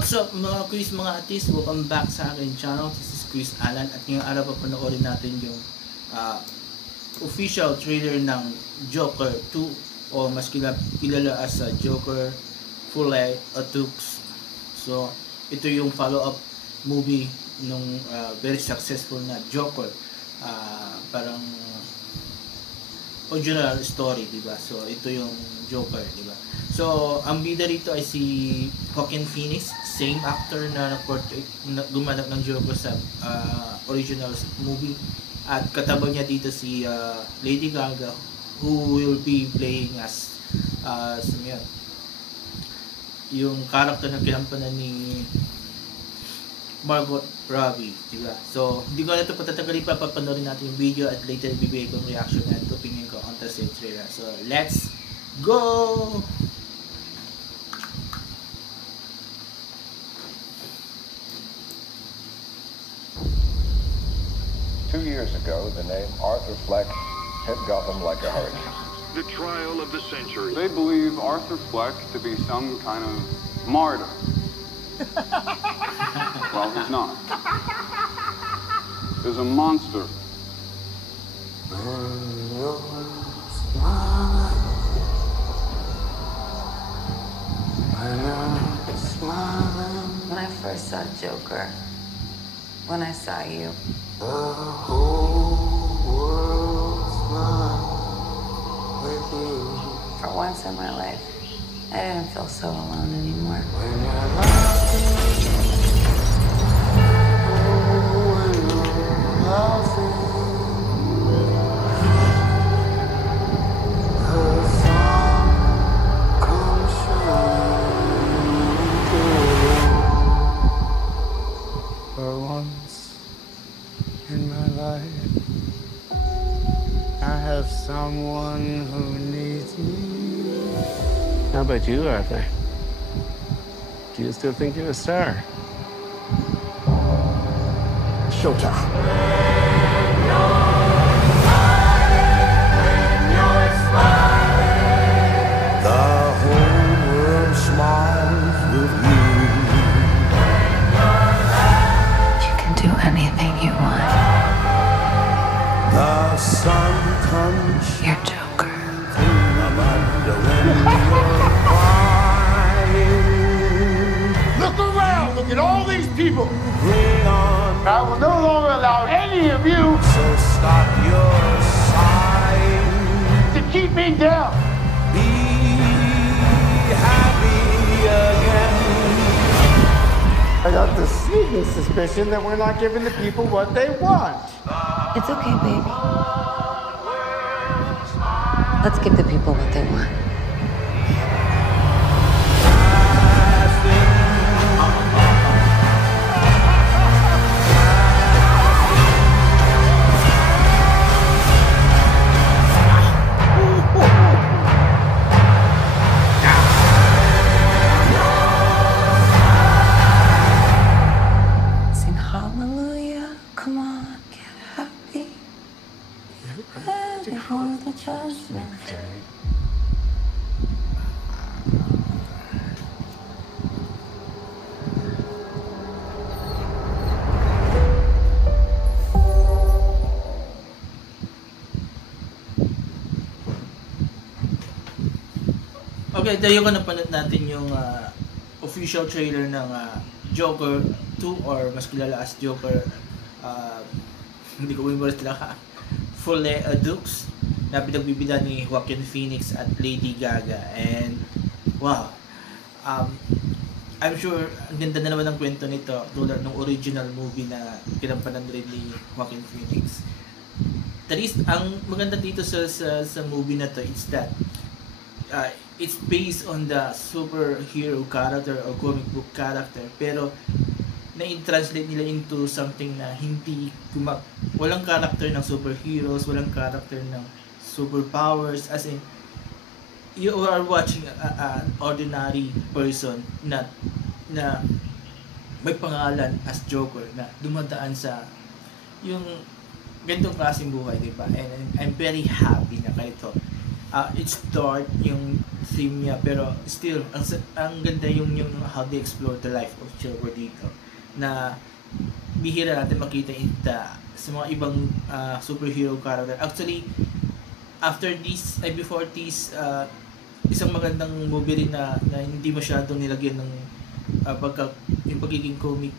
What's up mga quiz mga artist? Welcome back sa akin channel. This is Quiz Alan at ngayong araw papanoorin natin yung official trailer ng Joker 2 o mas kilala as Joker Folie à Deux. So ito yung follow-up movie nung very successful na Joker. Parang original story, diba? So ito yung Joker, diba? So ang bida rito ay si Joaquin Phoenix, same actor na gumanap ng Joker sa original movie, at katabang niya dito si Lady Gaga, who will be playing as yung character na kinampanan ni Margot Robbie, diba? So, hindi ko na ito patatagalin pa, papanorin natin yung video at later bibigay ko yung reaction at opinion ko on the same trailer. So, let's go! Two years ago, the name Arthur Fleck hit Gotham like a hurricane. The trial of the century. They believe Arthur Fleck to be some kind of martyr. Well, he's not. He's a monster. When I first saw Joker, when I saw you, the whole world's mine with you. for once in my life, I didn't feel so alone anymore. When you're laughing, oh, when you're laughing, the sun comes shining through. For once in my life, I have someone who needs me. How about you, Arthur? Do you still think you're a star? Showtime. The whole world smiles with you. You can do anything you want. The sun comes You're Joker. Look around! Look at all these people! Bring on, I will no longer allow any of you so stop your sighing. to keep me down! Be happy again. I got the sneaking suspicion that we're not giving the people what they want. It's okay, baby. Let's give the people what they want. Sing hallelujah. Come on, get happy. Before the judgment day. Okay, tayo ko napanood natin yung official trailer ng Joker 2 or mas kilala as Joker, hindi ko memorize talaga, Folie à Deux, na pinagbibida ni Joaquin Phoenix at Lady Gaga. And wow, I'm sure ang ganda na naman ng kwento nito tulad ng original movie na kinampanan rin ni Joaquin Phoenix. At least ang maganda dito sa movie na to is that it's based on the superhero character or comic book character, pero na-translate nila into something na hindi walang character ng superheroes, walang character ng superpowers, as in you are watching an ordinary person na may pangalan as Joker na dumadaan sa yung ganitong klaseng buhay, diba? And I'm very happy na kahit It's dark yung theme niya, pero still ang ganda yung how they explore the life of Joker dito, na bihira natin makita sa mga ibang superhero character. Actually, before this, isang magandang movie rin na hindi masyadong nilagyan ng yung pagiging comic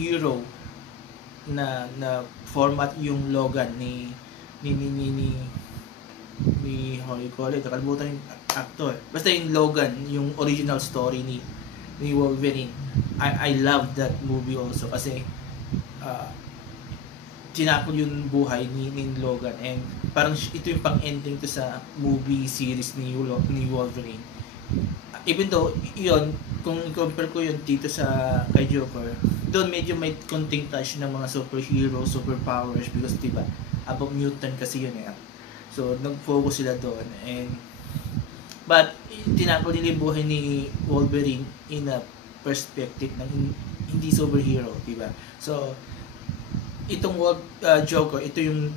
hero na format yung Logan ni how you call it, nakalimutan yung actor. Basta yung Logan, yung original story ni Wolverine. I love that movie also kasi tinakol yung buhay ni Logan, and parang ito yung pang-ending to sa movie series ni Wolverine. Even though yun, kung compare ko yun dito sa kay Joker, doon medyo may konting touch ng mga superhero, superpowers, because diba about mutant kasi yun eh. So nag-focus sila doon, but tinakol nila yung buhay ni Wolverine in a perspective ng hindi superhero, diba? So itong Joker, ito yung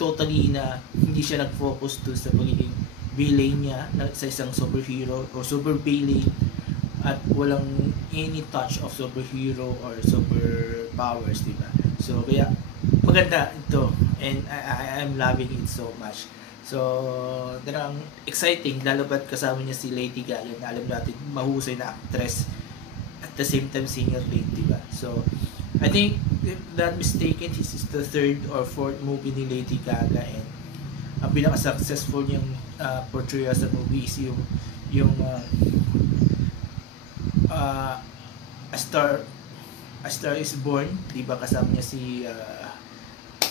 totally na hindi siya nag-focus to sa pagiging villain niya sa isang superhero or super villain, at walang any touch of superhero or superpowers, diba? So kaya maganda ito, and I'm loving it so much. So talagang exciting, lalo ba't kasama niya si Lady Gaga, na alam natin mahusay na actress at the same time singer rin, diba? So I think, if not mistaken, this is the 3rd or 4th movie ni Lady Gaga, and ang pinaka-successful niyang portrayal sa movie is yung A Star is Born, di ba? Kasama niya si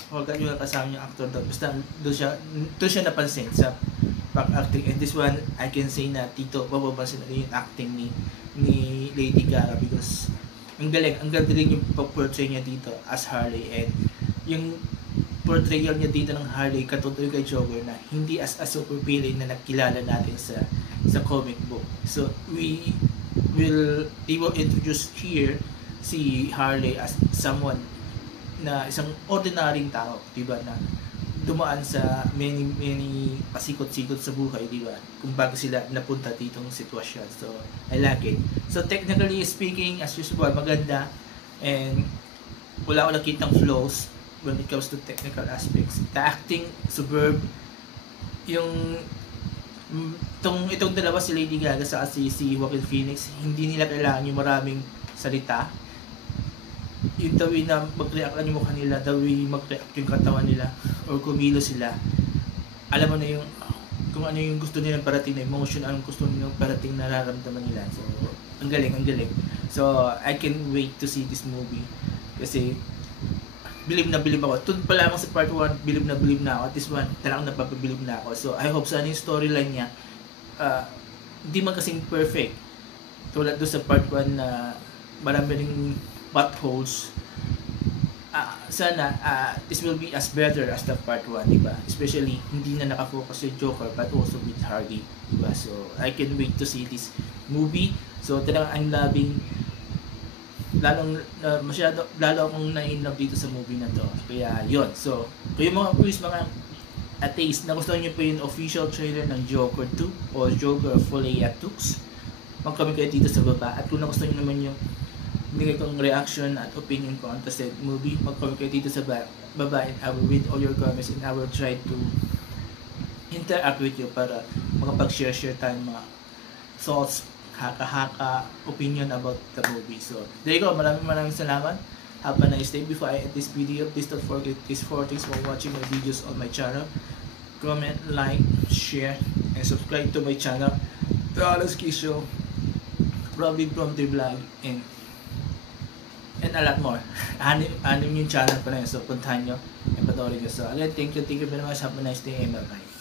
yung kasama niya actor doon. Basta doon siya napansin sa pag-acting, and this one I can say na dito mapapansin na yung acting ni Lady Gaga, because ang galing yung pag-portray niya dito as Harley, and yung portrayal niya dito ng Harley katutuloy kay Joker na hindi as a super villain na nakilala natin sa comic book. So they will introduce here si Harley as someone na isang ordinaryong tao, diba, na dumaan sa many pasikot-sikot sa buhay, diba, kung bago sila napunta ditong sitwasyon. So I like it. So technically speaking, as usual, maganda, and wala ko nakitang flaws when it comes to technical aspects. The acting, superb. Itong dalawa, si Lady Gaga sa si Joaquin Phoenix, hindi nila kailangan yung maraming salita. Yung the way na mag-react lang yung mukha nila, the way mag-react yung katawan nila, or kumilo sila, alam mo na yung kung ano yung gusto nilang parating na emotion, anong gusto nilang parating nararamdaman nila. So ang galing. So I can wait to see this movie, kasi bilib na bilib ako. Tun pa lamang sa part 1, bilib na ako. At this one, talagang napapabilib na ako. So I hope sana yung storyline niya hindi man kasing perfect tulad doon sa part 1 na marami ring buttholes. Sana this will be as better as the part 1, diba? Especially hindi na nakafocus si Joker, but also with Harley, diba? So I can wait to see this movie. So talagang I'm loving, lalo akong na-in-love dito sa movie na to. Kaya yun. So kung yung mga taste na gusto niyo po yung official trailer ng Joker 2 o Joker Folie à Deux, mag-comment kayo dito sa baba. At kung nagustuhan niyo naman yung binigay kong reaction at opinion ko on the said movie, mag-comment kayo dito sa baba, and I will read all your comments, and I will try to interact with you para makapag-share tayo ng mga thoughts, haka-haka, opinion about the movie. So there you go. Maraming salamat. Have a nice day. Before I end this video, please don't forget these 4 things while watching my videos on my channel. Comment, like, share, and subscribe to my channel, The Alex Keys Show, probably from the vlog, and a lot more. Anim yung channel ko na yun. So puntahan nyo and panoorin nyo. So again, thank you very much. Have a nice day, and bye-bye.